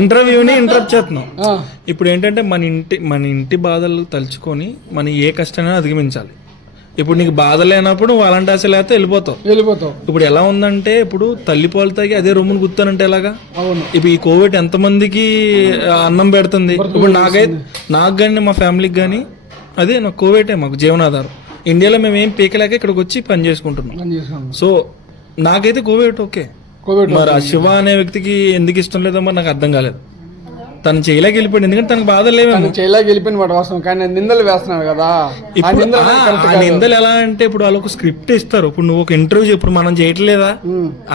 ఇంటర్వ్యూని interrupt చేస్తున్నాం. ఇప్పుడు ఏంటంటే మన ఇంటి మన ఇంటి బాధలు తలుచుకొని మనం ఏ కష్టాన్ని అధిగమించాలి. ఇప్పుడు నీకు బాధ లేనప్పుడు నువ్వు అలాంటి ఆశ లేకపోతే వెళ్ళిపోతావు. వెళ్ళిపోతావు. ఇప్పుడు ఎలా ఉందంటే ఇప్పుడు తల్లిపాలు తాగి అదే రొమ్మును గుర్తానంటే ఎలాగా? అవును. ఇప్పుడు ఈ కోవిడ్ ఎంతమందికి అన్నం పెడుతుంది? ఇప్పుడు నాకైతే నాకు కానీ మా ఫ్యామిలీకి కానీ అదే నాకు కోవిడే మాకు జీవనాధారం. ఇండియాలో మేము ఏం పీకలేక ఇక్కడికి వచ్చి పని చేసుకుంటున్నాం. సో నాకైతే కోవిడ్ ఓకే. మరి ఆ శివ అనే వ్యక్తికి ఎందుకు ఇష్టం లేదో మరి నాకు అర్థం కాలేదు. తను చేయలేక వెళ్ళిపోయాడు ఎందుకంటే తనకు బాధ లేవేమో. చేయలేక వెళ్ళిపోయిన మాట వాస్తవం. కానీ నిందలు వేస్తున్నాడు కదా. ఇప్పుడు నిందలు ఎలా అంటే ఇప్పుడు వాళ్ళు ఒక స్క్రిప్ట్ ఇస్తారు. ఇప్పుడు నువ్వు ఒక ఇంటర్వ్యూ ఇప్పుడు మనం చేయట్లేదా.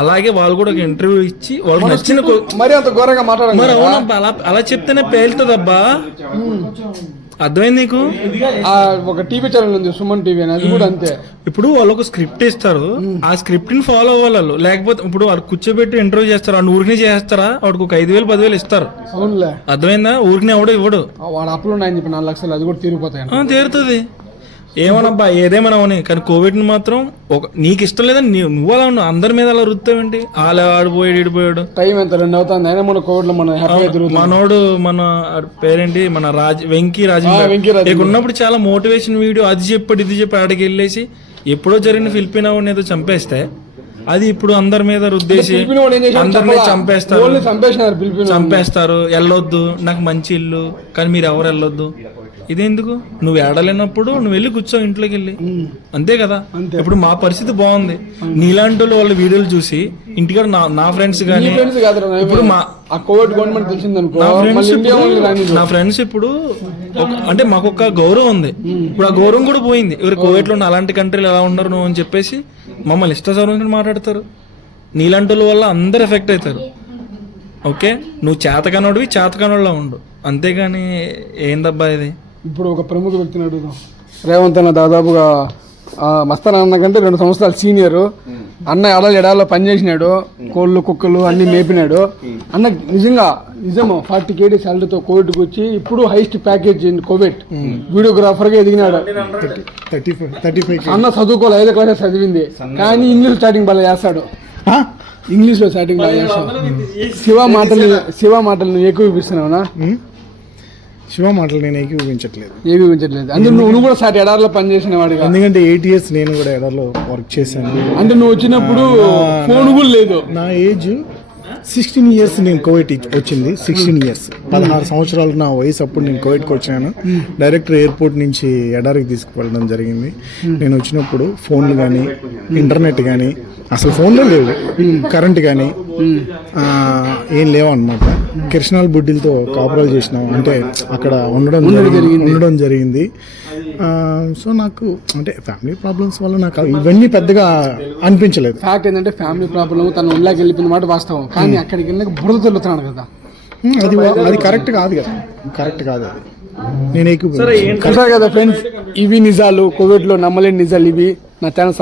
అలాగే వాళ్ళు కూడా ఒక ఇంటర్వ్యూ ఇచ్చి వాళ్ళకి నచ్చిన మరి అంత ఘోరంగా మాట్లాడాలి మరి అవునబ్బా అలా అలా చెప్తేనే పేలుతుందబ్బా. అర్థమైంది నీకు? ఆ ఒక టీవీ ఛానల్ ఉంది సుమన్ టీవీ అని అది కూడా అంతే. ఇప్పుడు వాళ్ళు ఒక స్క్రిప్ట్ ఇస్తారు ఆ స్క్రిప్ట్ని ఫాలో అవ్వాలి లేకపోతే ఇప్పుడు వాళ్ళు కూర్చోబెట్టి ఇంటర్వ్యూ చేస్తారు? ఆ ఊరిని చేస్తారా? వాడికి ఒక ఐదు వేలు పదివేలు ఇస్తారు. అవునులే. అర్థమైందా? ఊరికి ఎవడో ఇవ్వడు. వాడు అప్పులు ఉన్నాయని చెప్పి నాలుగు లక్షలు అది కూడా తీరిపోతాయి తీరుతుంది. ఏమనబ్బా ఏదేమన్నా అవని కానీ కోవిడ్ని మాత్రం ఒక నీకు ఇష్టం లేదని నీ- నువ్వు అలా ఉన్నావు అందరి మీద అలా రుద్దావేంటి? ఆల ఆడిపోయాడు ఇడిపోయాడు టైం ఎంత? రెండు అవుతుంది. అయినా మన కోవిడ్లో మనం హ్యాపీగా మనోడు మన పేరేంటి? మన రాజ్ వెంకీ రాజేంద్ర. వెంకీ రాజేంద్ర. ఇక్కడ ఉన్నప్పుడు చాలా మోటివేషన్ వీడియో అది చెప్పాడు ఇది చెప్పి ఆడికి వెళ్ళేసి ఎప్పుడో జరిగిన ఫిలిపిన్ ఏదో చంపేస్తే అది ఇప్పుడు అందరి మీద రుద్దేసి అందరినీ? చంపేస్తారు. చంపేస్తారు. వెళ్ళొద్దు నాకు మంచి ఇల్లు కానీ మీరు ఎవరు వెళ్ళొద్దు ఇదెందుకు నువ్వు ఏడలేనప్పుడు నువ్వు వెళ్ళి కూర్చో ఇంట్లోకి వెళ్ళి. అంతే కదా? ఇప్పుడు మా పరిస్థితి బాగుంది. నీలాంటి వాళ్ళు వీడియోలు చూసి ఇంటికాడ నా నా ఫ్రెండ్స్ కానీ ఇప్పుడు మా కోవిడ్ గవర్నమెంట్ నా ఫ్రెండ్స్ ఇప్పుడు అంటే మాకు ఒక గౌరవం ఉంది. ఇప్పుడు ఆ గౌరవం కూడా పోయింది. ఎవరు కోవిడ్లో ఉన్న అలాంటి కంట్రీలు ఎలా ఉన్నారు నువ్వు అని చెప్పేసి మమ్మల్ని ఇష్టాసౌరంగా మాట్లాడతారు. నీలాంటి వల్ల అందరు ఎఫెక్ట్ అవుతారు. ఓకే? నువ్వు చేతకనోడివి చేతకానోళ్ళ ఉండు. అంతేగాని ఏందబ్బా ఇది? ఇప్పుడు ఒక ప్రముఖ వ్యక్తిని అడుగుదాం. రేవంత్ అన్న దాదాపుగా మస్తాన్ అన్న కంటే రెండు సంవత్సరాలు సీనియర్. అన్న ఎడాలి ఎడాలో పనిచేసినాడు. కోళ్ళు కుక్కలు అన్ని మేపినాడు. అన్న నిజంగా నిజము ఫార్టీ కేడీ శాలరీతో కోవిడ్కి వచ్చి ఇప్పుడు హైయెస్ట్ ప్యాకేజ్ ఇన్ కోవిడ్. వీడియోగ్రాఫర్గా ఎదిగినాడు అన్న చదువుకోవాలి ఐదో క్లాస్ చదివింది. కానీ ఇంగ్లీష్ స్టార్టింగ్ బాగా చేస్తాడు. ఇంగ్లీష్లో స్టార్టింగ్ బాగా చేస్తాడు. శివ మాటలు శివ మాటలు ఎక్కువ ఇప్పిస్తున్నావునా శివ మాటలు నేను ఏకీభవించట్లేదు ఏమి ఇప్పించట్లేదు అంటే నువ్వు నువ్వు కూడా సాటి ఎడారిలో పనిచేసిన వాడిగా ఎందుకంటే ఎయిట్ ఇయర్స్ నేను కూడా ఎడలో వర్క్ చేశాను. అంటే నువ్వు వచ్చినప్పుడు ఫోన్ కూడా లేదు. నా ఏజ్ సిక్స్టీన్ ఇయర్స్ నేను కోవిడ్ వచ్చింది. సిక్స్టీన్ ఇయర్స్ పదహారు సంవత్సరాలు నా వయసు అప్పుడు నేను కోవిడ్కి వచ్చాను. డైరెక్ట్ ఎయిర్పోర్ట్ నుంచి ఎడారికి తీసుకువెళ్ళడం జరిగింది. నేను వచ్చినప్పుడు ఫోన్లు కానీ ఇంటర్నెట్ కానీ అసలు ఫోన్లే లేవు. కరెంట్ కానీ ఏం లేవు అనమాట కిరసనాల్ బుడ్డిలతో కాపురాలు చేసినాం. అంటే అక్కడ ఉండడం ఉండడం జరిగింది. సో నాకు అంటే ఫ్యామిలీ ప్రాబ్లమ్స్ వల్ల నాకు ఇవన్నీ పెద్దగా అనిపించలేదు. ఫ్యాక్ట్ ఏంటంటే ఫ్యామిలీ ప్రాబ్లమ్ తన ఒళ్ళకి వెళ్ళిపోయిన మాట వాస్తవం. కానీ అక్కడికి వెళ్ళాక బురద తెలుతున్నాడు కదా. అది అది కరెక్ట్ కాదు కదా. కరెక్ట్ కాదు అది. నేను ఎక్కువ కదా ఫ్రెండ్స్ ఇవి నిజాలు కోవిడ్లో నమ్మలేని నిజాలు ఇవి. నా ఛానల్